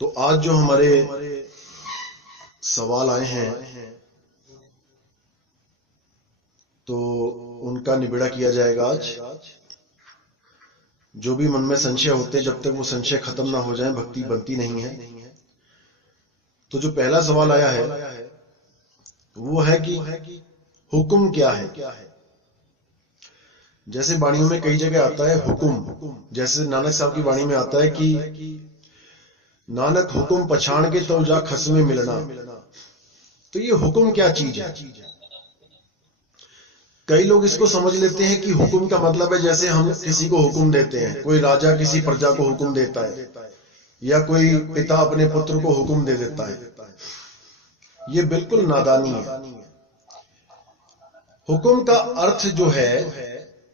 तो आज जो हमारे सवाल आए हैं तो उनका निबेड़ा किया जाएगा आज। जो भी मन में संशय होते हैं, जब तक वो संशय खत्म ना हो जाए भक्ति बनती नहीं है। तो जो पहला सवाल आया है वो है कि हुक्म क्या है। जैसे वाणियों में कई जगह आता है हुक्म, जैसे नानक साहब की वाणी में आता है कि नानक हुक्म पछाण के तो जा खसमे मिलना। तो ये हुक्म क्या चीज है? कई लोग इसको समझ लेते हैं कि हुक्म का मतलब है जैसे हम किसी को हुक्म देते हैं, कोई राजा किसी प्रजा को हुक्म देता है या कोई पिता अपने पुत्र को हुक्म दे देता है। ये बिल्कुल नादानी है। हुक्म का अर्थ जो है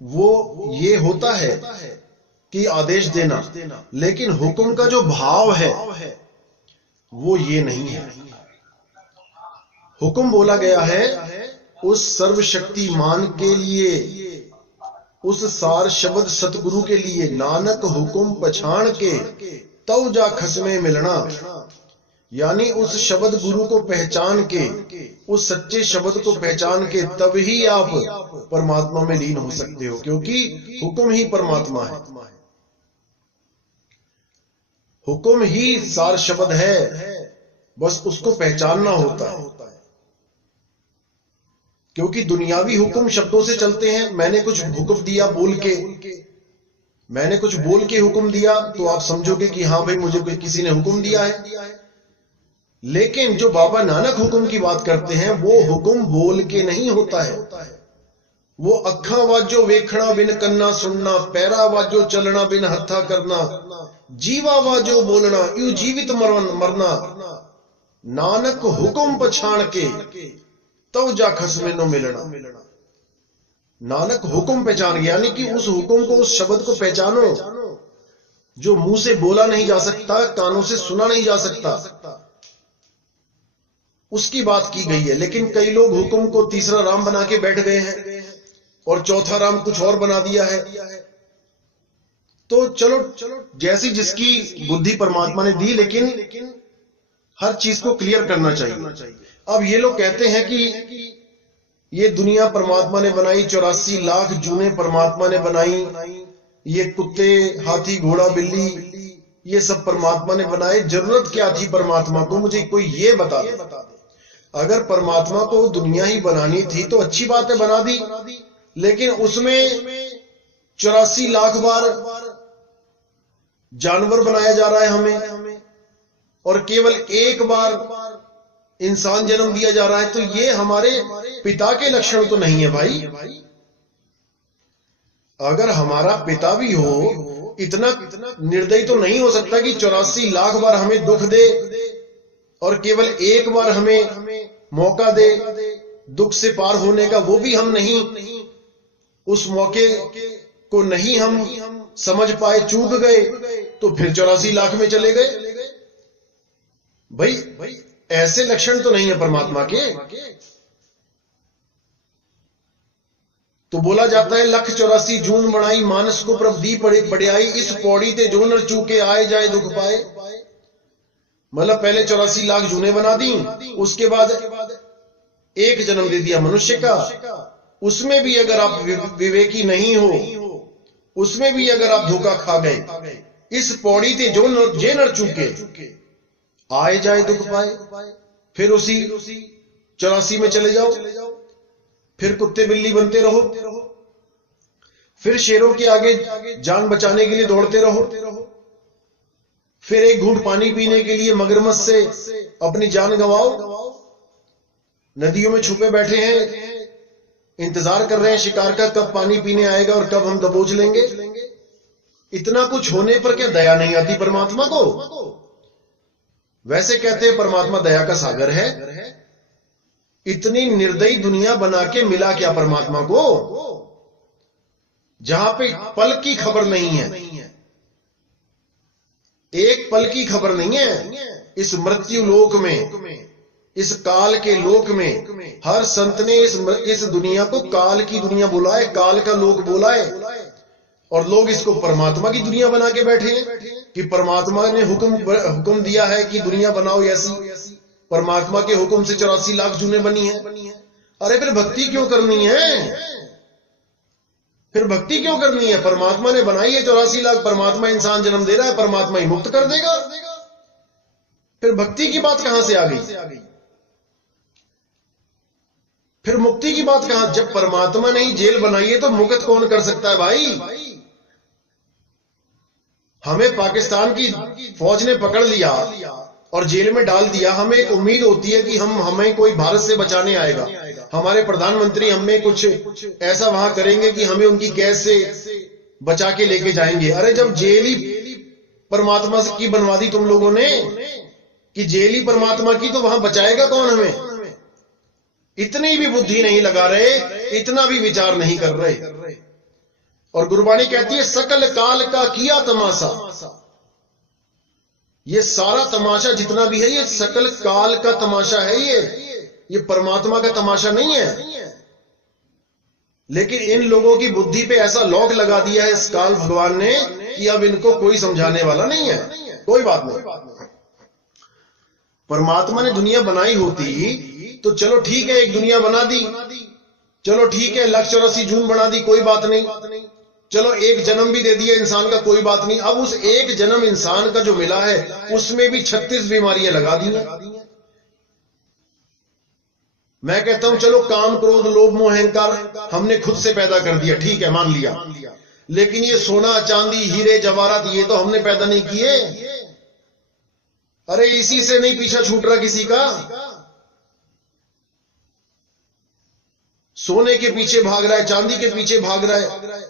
वो ये होता है कि आदेश देना, लेकिन हुक्म का जो भाव है वो ये नहीं है। हुक्म बोला गया है उस सर्वशक्तिमान के लिए, उस सार शब्द सतगुरु के लिए। नानक हुक्म पछाण के तव जा खसमे मिलना, यानी उस शब्द गुरु को पहचान के, उस सच्चे शब्द को पहचान के तब ही आप परमात्मा में लीन हो सकते हो, क्योंकि हुक्म ही परमात्मा है। हुक्म ही सार शब्द है, बस उसको पहचानना होता है। क्योंकि दुनियावी हुक्म शब्दों से चलते हैं। मैंने कुछ हुक्म दिया बोल के, मैंने कुछ बोल के हुक्म दिया तो आप समझोगे कि हाँ भाई मुझे किसी ने हुक्म दिया है। लेकिन जो बाबा नानक हुक्म की बात करते हैं वो हुक्म बोल के नहीं होता है। वो अखा वाजो वेखना बिन कन्ना सुनना, पैरा वाजो चलना बिन हत्था करना, जीवा वाजो बोलना यू जीवित मरना। नानक हुक्म पछाण के तब जा खसमे नो मिलना। नानक हुक्म पहचान गया, यानी कि उस हुक्म को, उस शब्द को पहचानो जो मुंह से बोला नहीं जा सकता, कानों से सुना नहीं जा सकता, उसकी बात की गई है। लेकिन कई लोग हुक्म को तीसरा राम बना के बैठ गए हैं और चौथा राम कुछ और बना दिया है। तो चलो जैसी जिसकी बुद्धि परमात्मा ने दी, लेकिन हर चीज को क्लियर करना चाहिए। अब ये लोग कहते हैं कि ये दुनिया परमात्मा ने बनाई, 84 लाख जूने परमात्मा ने बनाई, ये कुत्ते हाथी घोड़ा बिल्ली ये सब परमात्मा ने बनाए। जरूरत क्या थी परमात्मा को? मुझे कोई ये बता दे। अगर परमात्मा को दुनिया ही बनानी थी तो अच्छी बात है, बना दी। लेकिन उसमें 84 लाख बार जानवर बनाया जा रहा है हमें, और केवल एक बार इंसान जन्म दिया जा रहा है। तो ये हमारे पिता के लक्षण तो नहीं है भाई। अगर हमारा पिता भी हो, इतना निर्दयी तो नहीं हो सकता कि 84 लाख बार हमें दुख दे और केवल एक बार हमें मौका दे दुख से पार होने का, वो भी हम नहीं, उस मौके को नहीं हम समझ पाए, चूक गए, तो फिर 84 लाख में चले गए। भाई ऐसे लक्षण तो नहीं है परमात्मा के। तो बोला जाता है लख 84 जून बनाई मानस को प्रभ दी पड़ियाई, इस पौड़ी ते जो नर चूके आए जाए दुख पाए। मतलब पहले 84 लाख जूने बना दी, उसके बाद एक जन्म दे दिया मनुष्य का। उसमें भी अगर आप विवेकी नहीं हो, उसमें भी अगर आप धोखा खा गए, इस पौड़ी ते जो नर चूके आए जाए दुख पाए। फिर उसी 84 में चले जाओ, फिर कुत्ते बिल्ली बनते रहो, फिर शेरों के आगे जान बचाने के लिए दौड़ते रहो, फिर एक घूंट पानी पीने के लिए मगरमच्छ से अपनी जान गंवाओ। नदियों में छुपे बैठे हैं, इंतजार कर रहे हैं शिकार का, कब पानी पीने आएगा और कब हम दबोच लेंगे। इतना कुछ होने पर क्या दया नहीं आती परमात्मा को? वैसे कहते हैं परमात्मा दया का सागर है। इतनी निर्दयी दुनिया बना के मिला क्या परमात्मा को, जहां पे पल की खबर नहीं है, एक पल की खबर नहीं है। इस मृत्यु लोक में, इस काल के लोक में हर संत ने इस दुनिया को काल की दुनिया बोला है, काल का लोक बोला है, और लोग इसको परमात्मा की दुनिया बना के बैठे हैं। कि परमात्मा ने हुक्म दिया है कि दुनिया बनाओ ऐसी, परमात्मा के हुक्म से 84 लाख जूने बनी है। अरे फिर भक्ति क्यों करनी है? फिर भक्ति क्यों करनी है? परमात्मा ने बनाई है 84 लाख, परमात्मा इंसान जन्म दे रहा है, परमात्मा ही मुक्त कर देगा। फिर भक्ति की बात कहां से आ गई? फिर मुक्ति की बात कहां? जब परमात्मा ने ही जेल बनाई है तो मुक्त कौन कर सकता है भाई? हमें पाकिस्तान की फौज ने पकड़ लिया और जेल में डाल दिया, हमें एक उम्मीद होती है कि हमें कोई भारत से बचाने आएगा, हमारे प्रधानमंत्री हमें कुछ ऐसा वहां करेंगे कि हमें उनकी कैद से बचा के लेके जाएंगे। अरे जब जेल ही परमात्मा की बनवा दी तुम लोगों ने कि जेल ही परमात्मा की, तो वहां बचाएगा कौन हमें? इतनी भी बुद्धि नहीं लगा रहे, इतना भी विचार नहीं कर रहे। और गुरबाणी कहती है सकल काल का किया तमाशा। ये सारा तमाशा जितना भी है ये सकल काल का तमाशा है, ये परमात्मा का तमाशा नहीं है। लेकिन इन लोगों की बुद्धि पे ऐसा लॉक लगा दिया है इस काल भगवान ने कि अब इनको कोई समझाने वाला नहीं है। कोई बात नहीं, परमात्मा ने दुनिया बनाई होती तो चलो ठीक है, एक दुनिया बना दी, चलो ठीक है, 184 जून बना दी, कोई बात नहीं, चलो एक जन्म भी दे दिया इंसान का, कोई बात नहीं। अब उस एक जन्म इंसान का जो मिला है उसमें भी 36 बीमारियां लगा दी हैं। मैं कहता हूं चलो काम, क्रोध, लोभ, मोह, अहंकार हमने खुद से पैदा कर दिया, ठीक है, मान लिया, लेकिन ये सोना, चांदी, हीरे, जवाहरात ये तो हमने पैदा नहीं किए। अरे इसी से नहीं पीछा छूट रहा किसी का। सोने के पीछे भाग रहा है, चांदी के पीछे भाग रहा है।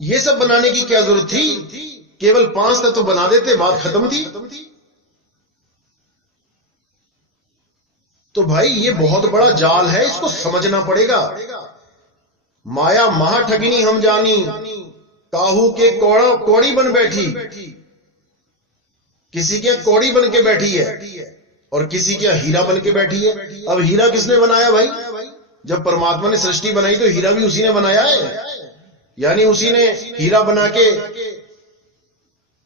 ये सब बनाने की क्या जरूरत थी? केवल 5 तत्व बना देते, बात खत्म थी। तो भाई ये बहुत बड़ा जाल है, इसको समझना पड़ेगा। माया महा ठगिनी हम जानी, काहू के कौड़ी बन बैठी। किसी के कौड़ी बन के बैठी है और किसी के हीरा बन के बैठी है। अब हीरा किसने बनाया भाई? जब परमात्मा ने सृष्टि बनाई तो हीरा भी उसी ने बनाया है, यानी उसी ने हीरा बना के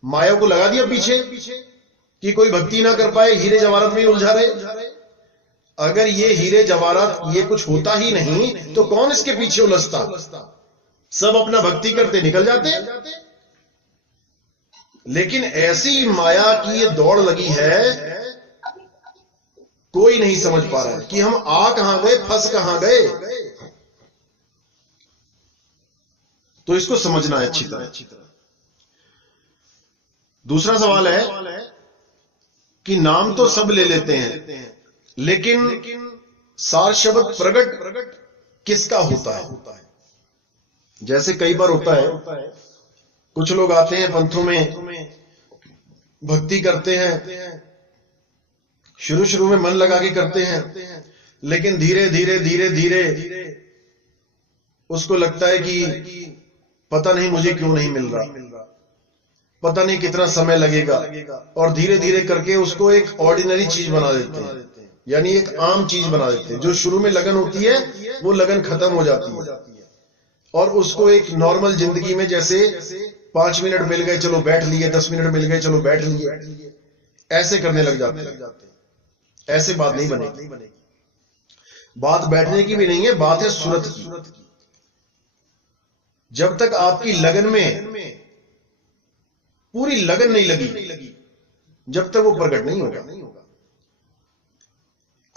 माया को लगा दिया पीछे कि कोई भक्ति ना कर पाए, हीरे जवाहरात में उलझा रहे। अगर ये हीरे जवाहरात ये कुछ होता ही नहीं तो कौन इसके पीछे उलझता? सब अपना भक्ति करते निकल जाते। लेकिन ऐसी माया की ये दौड़ लगी है, कोई नहीं समझ पा रहा है कि हम आ कहां गए, फंस कहां गए। तो इसको समझना है अच्छी तरह। दूसरा सवाल है कि नाम तो सब ले लेते हैं, लेकिन सार शब्द प्रगट किसका होता है? जैसे कई बार होता है, कुछ लोग आते हैं पंथों में, भक्ति करते हैं, शुरू में मन लगा के करते हैं, लेकिन धीरे धीरे उसको लगता है कि पता नहीं मुझे क्यों नहीं मिल रहा, पता नहीं कितना समय लगेगा, और धीरे धीरे करके उसको एक ऑर्डिनरी चीज बना देते हैं, यानी एक आम चीज बना देते हैं। जो शुरू में लगन होती है वो लगन खत्म हो जाती है और उसको एक नॉर्मल जिंदगी में जैसे 5 मिनट मिल गए चलो बैठ लिए, 10 मिनट मिल गए चलो बैठ लिए, ऐसे करने लग जाते हैं। ऐसे बात नहीं बनेगी। बात बैठने की भी नहीं है, बात है सूरत की। जब तक आपकी लगन में पूरी लगन नहीं लगी, जब तक वो प्रकट नहीं होगा।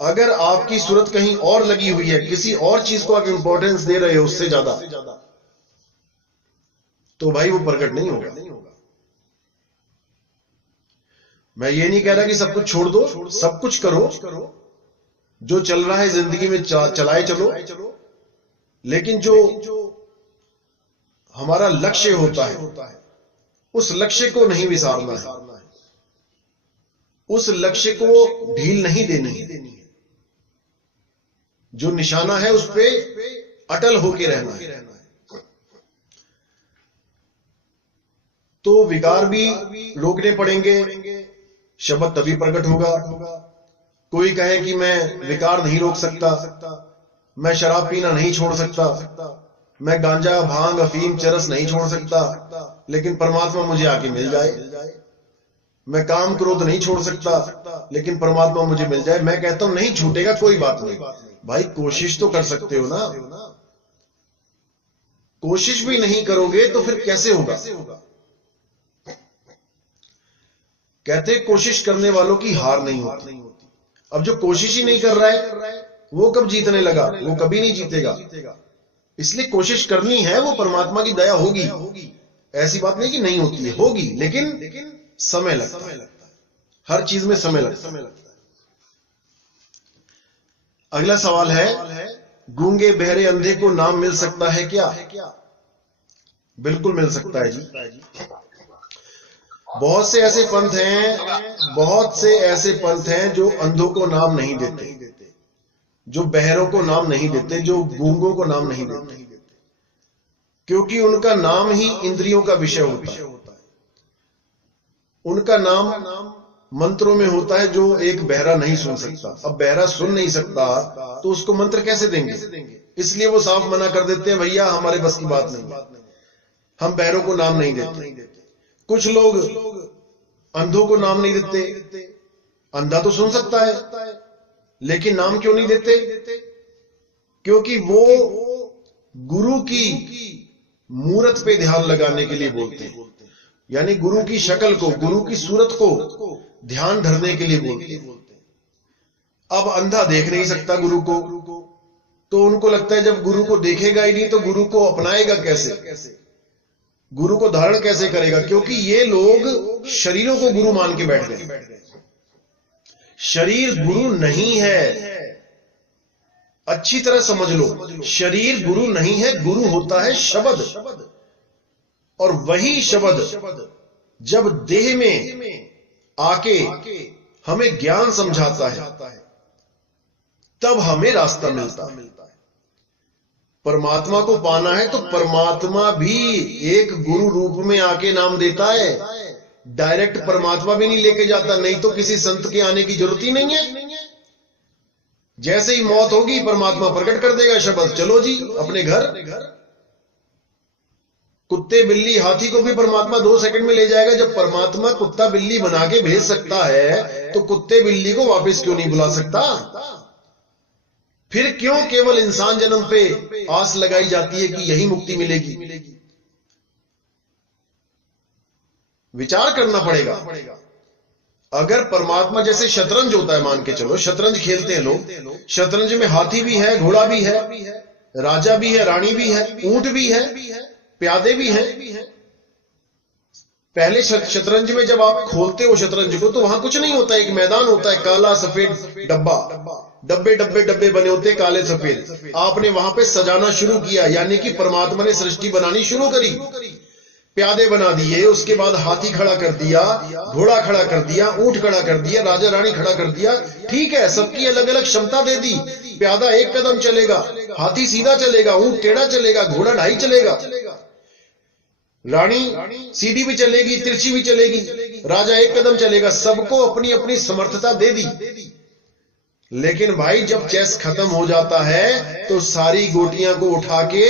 अगर आपकी सूरत कहीं और लगी हुई है, किसी और चीज को आप इंपॉर्टेंस दे रहे हो उससे ज्यादा, तो भाई वो प्रकट नहीं होगा। मैं ये नहीं कह रहा कि सब कुछ छोड़ दो, सब कुछ करो, जो चल रहा है जिंदगी में चलाए चलो, लेकिन जो हमारा लक्ष्य होता है उस लक्ष्य को नहीं विसारना है, उस लक्ष्य को ढील नहीं देनी है। जो निशाना है उस पे अटल होके रहना है। तो विकार भी रोकने पड़ेंगे, शब्द तभी प्रकट होगा। कोई कहे कि मैं विकार नहीं रोक सकता, मैं शराब पीना नहीं छोड़ सकता, मैं गांजा, भांग, अफीम, चरस नहीं छोड़ सकता, लेकिन परमात्मा मुझे आके मिल जाए। मैं काम क्रोध नहीं छोड़ सकता, लेकिन परमात्मा मुझे मिल जाए। मैं कहता हूं नहीं छूटेगा, कोई बात नहीं भाई, कोशिश तो कर सकते हो ना। कोशिश भी नहीं करोगे तो फिर कैसे होगा? कहते कोशिश करने वालों की हार नहीं होती। अब जो कोशिश ही नहीं कर रहा है वो कब जीतने लगा? वो कभी नहीं जीतेगा। इसलिए कोशिश करनी है, वो परमात्मा की दया होगी, ऐसी बात नहीं कि नहीं होती है, होगी, लेकिन समय लगता है। हर चीज में समय लगता है। अगला सवाल है, गूंगे बहरे अंधे को नाम मिल सकता है क्या? बिल्कुल मिल सकता है जी। बहुत से ऐसे पंथ हैं जो अंधों को नाम नहीं देते, जो बहरों को नाम नहीं देते, जो गूंगों को नाम नहीं देते, क्योंकि उनका नाम ही इंद्रियों का विषय होता है। उनका नाम मंत्रों में होता है जो एक बहरा नहीं सुन सकता। अब बहरा सुन नहीं सकता तो उसको मंत्र कैसे देंगे? इसलिए वो साफ मना कर देते हैं, भैया हमारे बस की बात नहीं, हम बहरों को नाम नहीं देते। कुछ लोग अंधों को नाम नहीं देते। अंधा तो सुन सकता है, लेकिन नाम क्यों नहीं देते? क्योंकि वो गुरु की मूरत पे ध्यान लगाने के लिए बोलते हैं, यानी गुरु की शक्ल को, गुरु की सूरत को ध्यान धरने के लिए बोलते हैं। अब अंधा देख नहीं सकता गुरु को, तो उनको लगता है जब गुरु को देखेगा ही नहीं तो गुरु को अपनाएगा कैसे, गुरु को धारण कैसे करेगा? क्योंकि ये लोग शरीरों को गुरु मान के बैठ गए। शरीर गुरु नहीं है, अच्छी तरह समझ लो, शरीर गुरु नहीं है, गुरु होता है शब्द। और वही शब्द जब देह में आके हमें ज्ञान समझाता है, तब हमें रास्ता मिलता है। परमात्मा को पाना है तो परमात्मा भी एक गुरु रूप में आके नाम देता है। डायरेक्ट परमात्मा भी नहीं लेके जाता, नहीं तो किसी संत के आने की जरूरत ही नहीं है। जैसे ही मौत होगी परमात्मा प्रकट कर देगा शब्द, चलो जी अपने घर। कुत्ते, बिल्ली, हाथी को भी परमात्मा 2 सेकंड में ले जाएगा। जब परमात्मा कुत्ता बिल्ली बना के भेज सकता है तो कुत्ते बिल्ली को वापस क्यों नहीं बुला सकता? फिर क्यों केवल इंसान जन्म पे आस लगाई जाती है कि यही मुक्ति मिलेगी? विचार करना पड़ेगा। अगर परमात्मा, जैसे शतरंज होता है, मान के चलो शतरंज खेलते हैं लोग, शतरंज में हाथी भी है, घोड़ा भी है, राजा भी है, रानी भी है, ऊंट भी है, प्यादे भी हैं। पहले शतरंज में जब आप खोलते हो शतरंज को तो वहां कुछ नहीं होता, एक मैदान होता है, काला सफेद डब्बा, डब्बे डब्बे डब्बे बने होते काले सफेद। आपने वहां पे सजाना शुरू किया, यानी कि परमात्मा ने सृष्टि बनानी शुरू करी। प्यादे बना दिए, उसके बाद हाथी खड़ा कर दिया, घोड़ा खड़ा कर दिया, ऊंट खड़ा कर दिया, राजा रानी खड़ा कर दिया। ठीक है, सबकी अलग अलग क्षमता दे दी। प्यादा 1 कदम चलेगा, हाथी सीधा चलेगा, ऊंट टेढ़ा चलेगा, घोड़ा 2.5 चलेगा, रानी सीधी भी चलेगी, तिरछी भी चलेगी, राजा 1 कदम चलेगा। सबको अपनी अपनी समर्थता दे दी। लेकिन भाई जब चेस खत्म हो जाता है तो सारी गोटियां को उठा के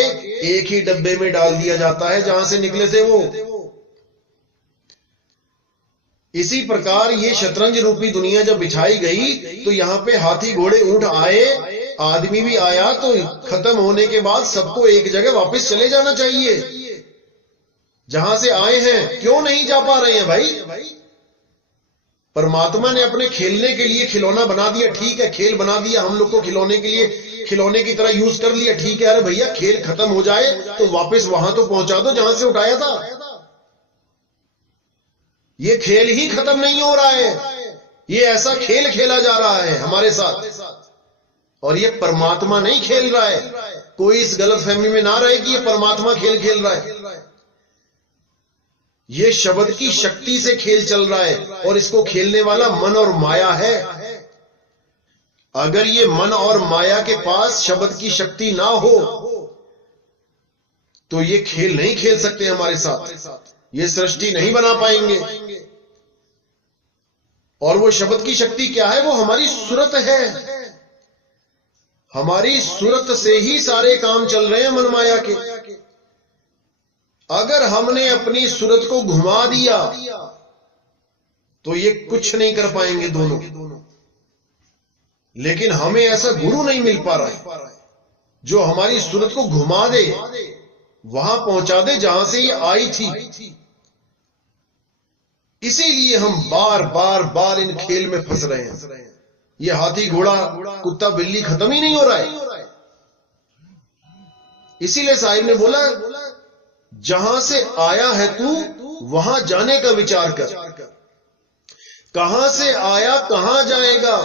एक ही डब्बे में डाल दिया जाता है जहां से निकले थे वो। इसी प्रकार ये शतरंज रूपी दुनिया जब बिछाई गई तो यहां पे हाथी, घोड़े, ऊंट आए, आदमी भी आया, तो खत्म होने के बाद सबको एक जगह वापस चले जाना चाहिए जहां से आए हैं। क्यों नहीं जा पा रहे हैं भाई? परमात्मा ने अपने खेलने के लिए खिलौना बना दिया, ठीक है, खेल बना दिया, हम लोग को खिलौने के लिए, खिलौने की तरह यूज कर लिया, ठीक है। अरे भैया खेल खत्म हो जाए तो वापस वहां तो पहुंचा दो जहां से उठाया था। ये खेल ही खत्म नहीं हो रहा है, ये ऐसा खेल खेला जा रहा है हमारे साथ, और ये परमात्मा नहीं खेल रहा है। कोई इस गलतफहमी में ना रहे कि ये परमात्मा खेल खेल रहा है। ये शब्द की शक्ति से खेल चल रहा है, और इसको खेलने वाला मन और माया है। अगर ये मन और माया के पास शब्द की शक्ति ना हो तो ये खेल नहीं खेल सकते हमारे साथ, ये सृष्टि नहीं बना पाएंगे। और वो शब्द की शक्ति क्या है? वो हमारी सूरत है। हमारी सूरत से ही सारे काम चल रहे हैं मनमाया के। अगर हमने अपनी सूरत को घुमा दिया तो ये कुछ नहीं कर पाएंगे दोनों। लेकिन हमें ऐसा गुरु नहीं मिल पा रहा है जो हमारी सूरत को घुमा दे, वहां पहुंचा दे जहां से ये आई थी। इसीलिए हम बार बार बार इन खेल में फंस रहे हैं। ये हाथी घोड़ा कुत्ता बिल्ली खत्म ही नहीं हो रहा है। इसीलिए साहिब ने बोला, जहां से आया है तू वहां जाने का विचार कर। कहां से आया कहां जाएगा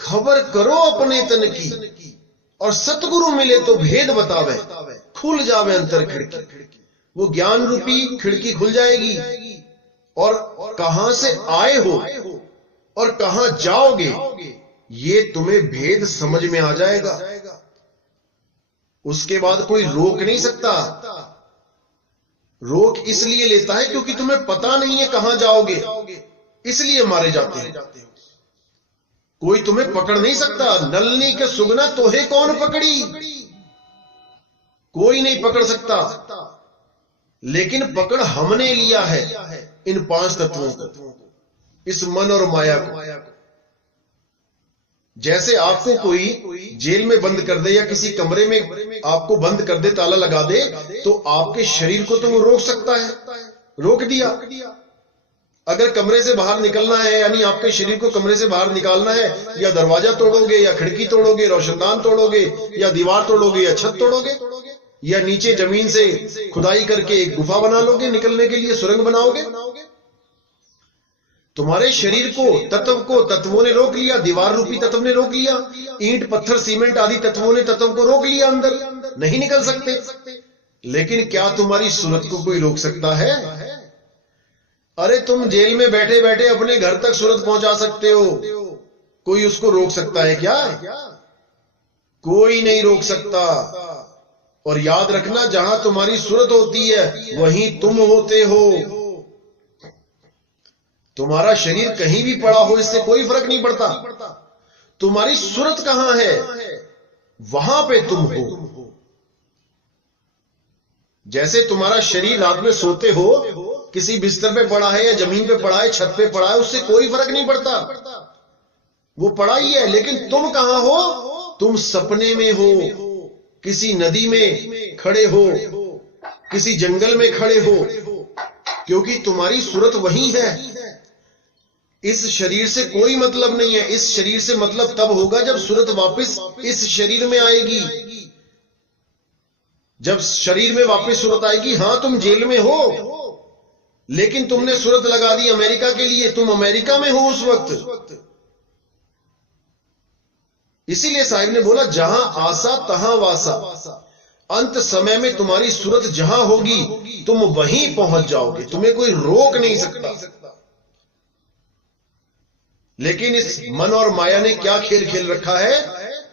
खबर करो अपने तन की, और सतगुरु मिले तो भेद बतावे, खुल जावे अंतर खिड़की। वो ज्ञान रूपी खिड़की खुल जाएगी, और कहां से आए हो और कहां जाओगे ये तुम्हें भेद समझ में आ जाएगा। उसके बाद कोई रोक नहीं सकता। रोक इसलिए लेता है क्योंकि तुम्हें पता नहीं है कहां जाओगे, इसलिए मारे जाते हैं। कोई तुम्हें पकड़ नहीं सकता। नलनी के सुगना तोहे कौन पकड़ी, कोई नहीं पकड़ सकता। लेकिन पकड़ हमने लिया है इन 5 तत्वों को, इस मन और माया को। जैसे आपको कोई जेल में बंद कर दे या किसी कमरे में आपको बंद कर दे, ताला लगा दे, तो आपके शरीर को तो वो रोक सकता है, रोक दिया। अगर कमरे से बाहर निकलना है, यानी आपके शरीर को कमरे से बाहर निकालना है, या दरवाजा तोड़ोगे या खिड़की तोड़ोगे, रोशनदान तोड़ोगे या दीवार तोड़ोगे या छत तोड़ोगे, या नीचे जमीन से खुदाई करके एक गुफा बना लोगे, निकलने के लिए सुरंग बनाओगे। तुम्हारे शरीर को, तत्व को तत्वों ने रोक लिया, दीवार रूपी तत्व ने रोक लिया, ईंट पत्थर सीमेंट आदि तत्वों ने तत्व को रोक लिया, अंदर नहीं निकल सकते। लेकिन क्या तुम्हारी सूरत को कोई रोक सकता है? अरे तुम जेल में बैठे बैठे अपने घर तक सूरत पहुंचा सकते हो, कोई उसको रोक सकता है क्या? कोई नहीं रोक सकता। और याद रखना, जहां तुम्हारी सूरत होती है वहीं तुम होते हो। तुम्हारा शरीर कहीं भी पड़ा हो, इससे कोई फर्क नहीं पड़ता। तुम्हारी सूरत कहां है वहां पे तुम हो। जैसे तुम्हारा शरीर रात में सोते हो, किसी बिस्तर पे पड़ा है या जमीन पे पड़ा है, छत पे पड़ा है, उससे कोई फर्क नहीं पड़ता, वो पड़ा ही है। लेकिन तुम कहां हो? तुम सपने में हो, किसी नदी में खड़े हो, किसी जंगल में खड़े हो, क्योंकि तुम्हारी सूरत वही है। इस शरीर से कोई मतलब नहीं है। इस शरीर से मतलब तब होगा जब सूरत वापस इस शरीर में आएगी। जब शरीर में वापस सूरत आएगी। हां, तुम जेल में हो, लेकिन तुमने सूरत लगा दी अमेरिका के लिए, तुम अमेरिका में हो उस वक्त। इसीलिए साहिब ने बोला, जहां आसा तहां वासा। अंत समय में तुम्हारी सूरत जहां होगी तुम वहीं पहुंच जाओगे, तुम्हें कोई रोक नहीं सकता। लेकिन इस मन और माया ने क्या खेल खेल रखा है?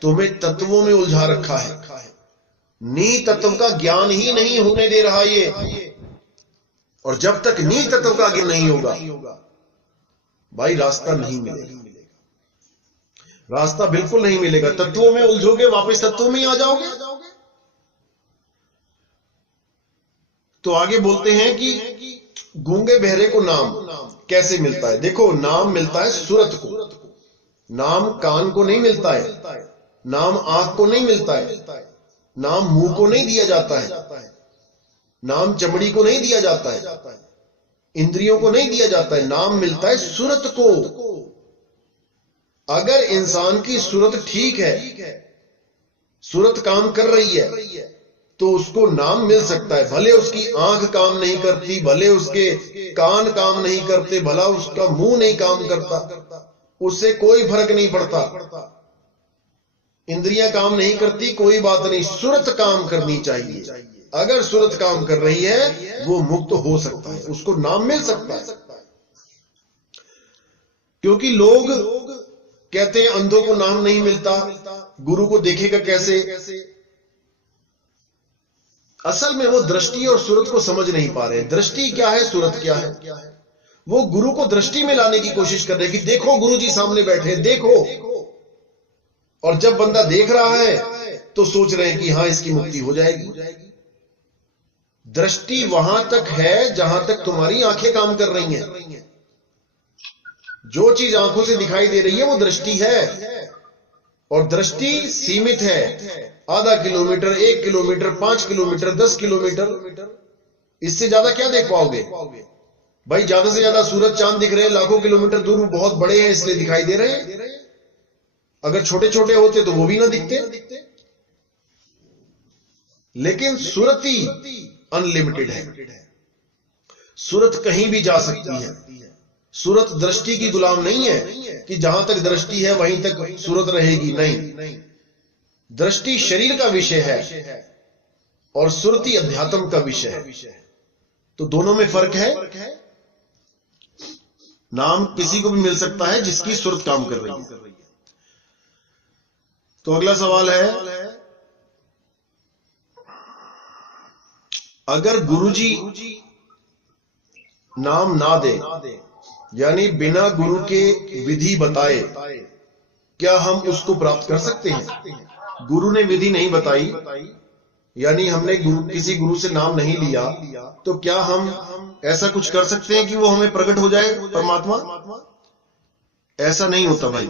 तुम्हें तत्वों में उलझा रखा है। नी तत्व का ज्ञान ही नहीं होने दे रहा ये। और जब तक नी तत्व का ज्ञान नहीं होगा भाई, रास्ता नहीं मिलेगा। रास्ता बिल्कुल नहीं मिलेगा। तत्वों में उलझोगे, वापस तत्वों में ही आ जाओगे। तो आगे बोलते हैं कि गूंगे बहरे को नाम कैसे मिलता है? देखो, नाम मिलता है सूरत को। नाम कान को नहीं मिलता है, नाम आंख को नहीं मिलता है, नाम मुंह को नहीं दिया जाता है, नाम चमड़ी को नहीं दिया जाता है, इंद्रियों को नहीं दिया जाता है। नाम मिलता है सूरत को। अगर इंसान की सूरत ठीक है, सूरत काम कर रही है, तो उसको नाम मिल सकता है। भले उसकी आंख काम नहीं करती, भले उसके कान काम नहीं करते, भला उसका मुंह नहीं काम करता, उससे कोई फर्क नहीं पड़ता। इंद्रियां काम नहीं करती, कोई बात नहीं, सूरत काम करनी चाहिए। अगर सूरत काम कर रही है वो मुक्त हो सकता है, उसको नाम मिल सकता है। क्योंकि लोग कहते हैं अंधों को नाम नहीं मिलता, गुरु को देखेगा कैसे? असल में वो दृष्टि और सूरत को समझ नहीं पा रहे। दृष्टि क्या है, सूरत क्या है? वो गुरु को दृष्टि में लाने की कोशिश कर रहे कि देखो गुरु जी सामने बैठे, देखो। और जब बंदा देख रहा है तो सोच रहे हैं कि हां इसकी मुक्ति हो जाएगी। दृष्टि वहां तक है जहां तक तुम्हारी आंखें काम कर रही हैं। जो चीज आंखों से दिखाई दे रही है वो दृष्टि है, और दृष्टि सीमित है। आधा किलोमीटर, 1 किलोमीटर, 5 किलोमीटर, 10 किलोमीटर, इससे ज्यादा क्या देख पाओगे भाई? ज्यादा से ज्यादा सूरज चांद दिख रहे हैं लाखों किलोमीटर दूर, बहुत बड़े हैं इसलिए दिखाई दे रहे हैं। अगर छोटे छोटे होते तो वो भी ना दिखते। लेकिन सुरति अनलिमिटेड है, सूरत कहीं भी जा सकती है। सूरत दृष्टि की गुलाम नहीं है कि जहां तक दृष्टि है वहीं तक सूरत रहेगी, नहीं। दृष्टि शरीर का विषय है और सुरति अध्यात्म का विषय है। तो दोनों में फर्क है। नाम किसी को भी मिल सकता है जिसकी सुरत काम कर रही है। तो अगला सवाल है, अगर गुरुजी नाम ना दे, यानी बिना गुरु के विधि बताए, क्या हम उसको प्राप्त कर सकते हैं? गुरु ने विधि नहीं बताई, यानी हमने किसी गुरु से नाम नहीं लिया, तो क्या हम ऐसा कुछ कर सकते हैं कि वो हमें प्रकट हो जाए परमात्मा? ऐसा नहीं होता भाई,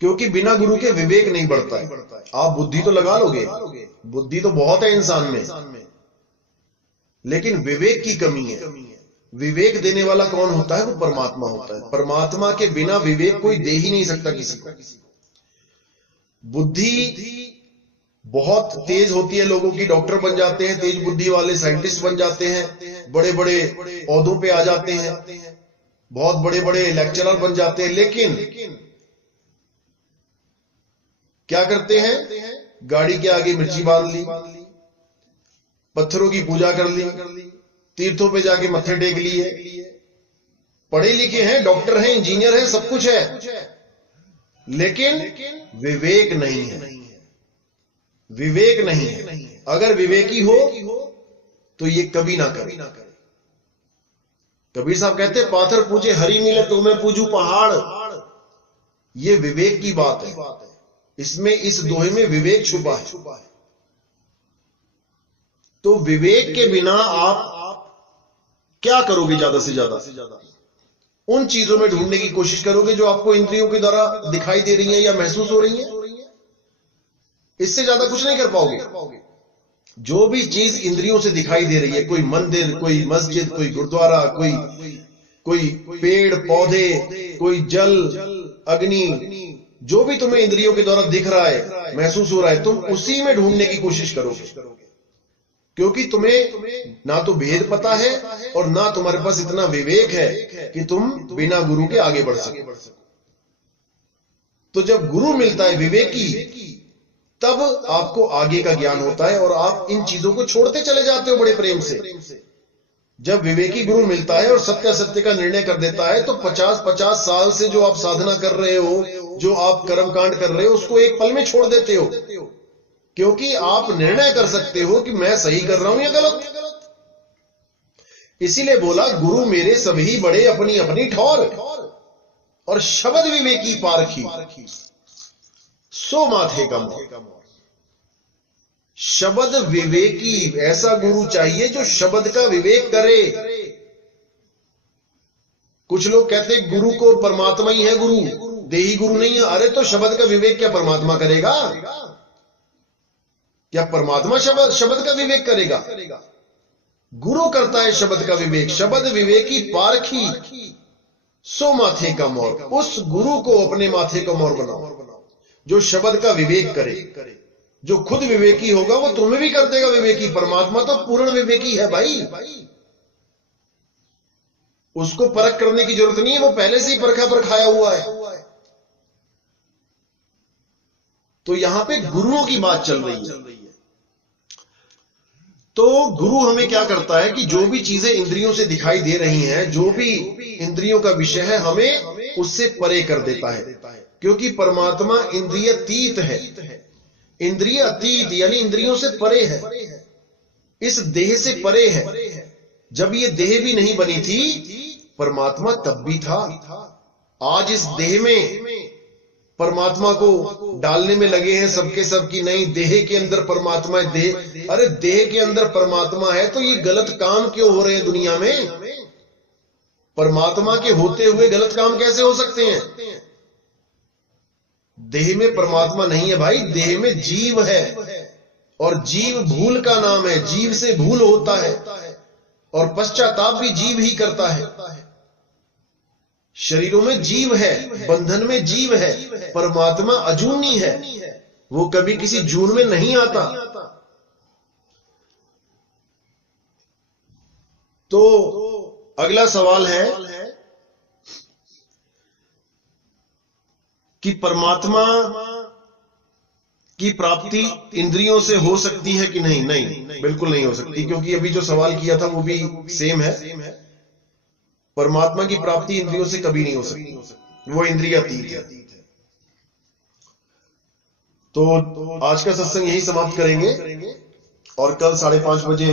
क्योंकि बिना गुरु के विवेक नहीं बढ़ता है। आप बुद्धि तो लगा लोगे, बुद्धि तो बहुत है इंसान में, लेकिन विवेक की कमी है। विवेक देने वाला कौन होता है? वो परमात्मा होता है। परमात्मा के बिना विवेक कोई दे ही नहीं सकता किसी को। बुद्धि बहुत तेज होती है लोगों की, डॉक्टर बन जाते हैं, तेज बुद्धि वाले साइंटिस्ट बन जाते हैं, बड़े बड़े ओहदों पे आ जाते हैं, बहुत बड़े बड़े लेक्चरर बन जाते हैं, लेकिन क्या करते हैं? गाड़ी के आगे मिर्ची बांध ली, पत्थरों की पूजा कर ली, तीर्थों पे जाके मत्थे टेक लिए, पढ़े लिखे हैं, डॉक्टर हैं, इंजीनियर हैं, सब कुछ है, लेकिन विवेक नहीं है। विवेक नहीं है। अगर विवेकी हो तो ये कभी ना करे। कबीर साहब कहते, पाथर पूजे हरि मिले तो मैं पूजू पहाड़। ये विवेक की बात है। इसमें, इस दोहे में विवेक छुपा है। तो विवेक के बिना आप क्या करोगे? ज्यादा से ज्यादा उन चीजों में ढूंढने की कोशिश करोगे जो आपको इंद्रियों के द्वारा दिखाई दे रही हैं या महसूस हो रही हैं। इससे ज्यादा कुछ नहीं कर पाओगे। जो भी चीज इंद्रियों से दिखाई दे रही है, कोई मंदिर, कोई मस्जिद, कोई गुरुद्वारा, कोई पेड़ पौधे, कोई जल, अग्नि, जो भी तुम्हें इंद्रियों के द्वारा दिख रहा है, महसूस हो रहा है, तुम उसी में ढूंढने की कोशिश करोगे, क्योंकि तुम्हें ना तो भेद पता है और ना तुम्हारे पास इतना विवेक है कि तुम बिना गुरु के आगे बढ़ सके। तो जब गुरु मिलता है विवेकी, तब आपको आगे का ज्ञान होता है और आप इन चीजों को छोड़ते चले जाते हो बड़े प्रेम से। जब विवेकी गुरु मिलता है और सत्य का निर्णय कर देता है, तो 50-50 साल से जो आप साधना कर रहे हो, जो आप कर्मकांड कर रहे हो, उसको एक पल में छोड़ देते हो, क्योंकि आप निर्णय कर सकते हो कि मैं सही कर रहा हूं या गलत। इसीलिए बोला, गुरु मेरे सभी बड़े अपनी अपनी ठौर, और शब्द विवेकी पारखी सो माथे का मोर। शब्द विवेकी, ऐसा गुरु चाहिए जो शब्द का विवेक करे। कुछ लोग कहते हैं गुरु को परमात्मा ही है गुरु, देही गुरु नहीं है। अरे तो शब्द का विवेक क्या परमात्मा करेगा? क्या परमात्मा शब्द का विवेक करेगा? गुरु करता है शब्द का विवेक। शब्द विवेकी पारखी सो माथे का मोर। उस गुरु को अपने माथे का मोर बनाओ जो शब्द का विवेक करे। जो खुद विवेकी होगा वो तुम्हें भी कर देगा विवेकी। परमात्मा तो पूर्ण विवेकी है भाई, उसको परख करने की जरूरत नहीं है, वो पहले से ही परखा परखाया हुआ है। तो यहां पे गुरुओं की बात चल रही है। तो गुरु हमें क्या करता है कि जो भी चीजें इंद्रियों से दिखाई दे रही हैं, जो भी इंद्रियों का विषय है, हमें उससे परे कर देता है, क्योंकि परमात्मा इंद्रिय अतीत है। इंद्रिय अतीत यानी इंद्रियों से परे है, इस देह से परे है। जब ये देह भी नहीं बनी थी, परमात्मा तब भी था। आज इस देह में परमात्मा को डालने में लगे हैं सबके सब की नहीं, देह के अंदर परमात्मा है। देह, अरे देह के अंदर परमात्मा है तो ये गलत काम क्यों हो रहे हैं दुनिया में? परमात्मा के होते हुए गलत काम कैसे हो सकते हैं? देह में परमात्मा नहीं है भाई, देह में जीव है, और जीव भूल का नाम है। जीव से भूल होता है और पश्चाताप भी जीव ही करता है। शरीरों में जीव है, बंधन में जीव है, परमात्मा अजूनी है, वो कभी किसी जून में नहीं आता। तो अगला सवाल है कि परमात्मा की प्राप्ति इंद्रियों से हो सकती है कि नहीं? नहीं, बिल्कुल नहीं हो सकती, क्योंकि अभी जो सवाल किया था वो भी सेम है। परमात्मा की प्राप्ति इंद्रियों से कभी नहीं हो सकती, वो इंद्रियातीत है। तो आज का सत्संग यही समाप्त करेंगे और कल 5:30 बजे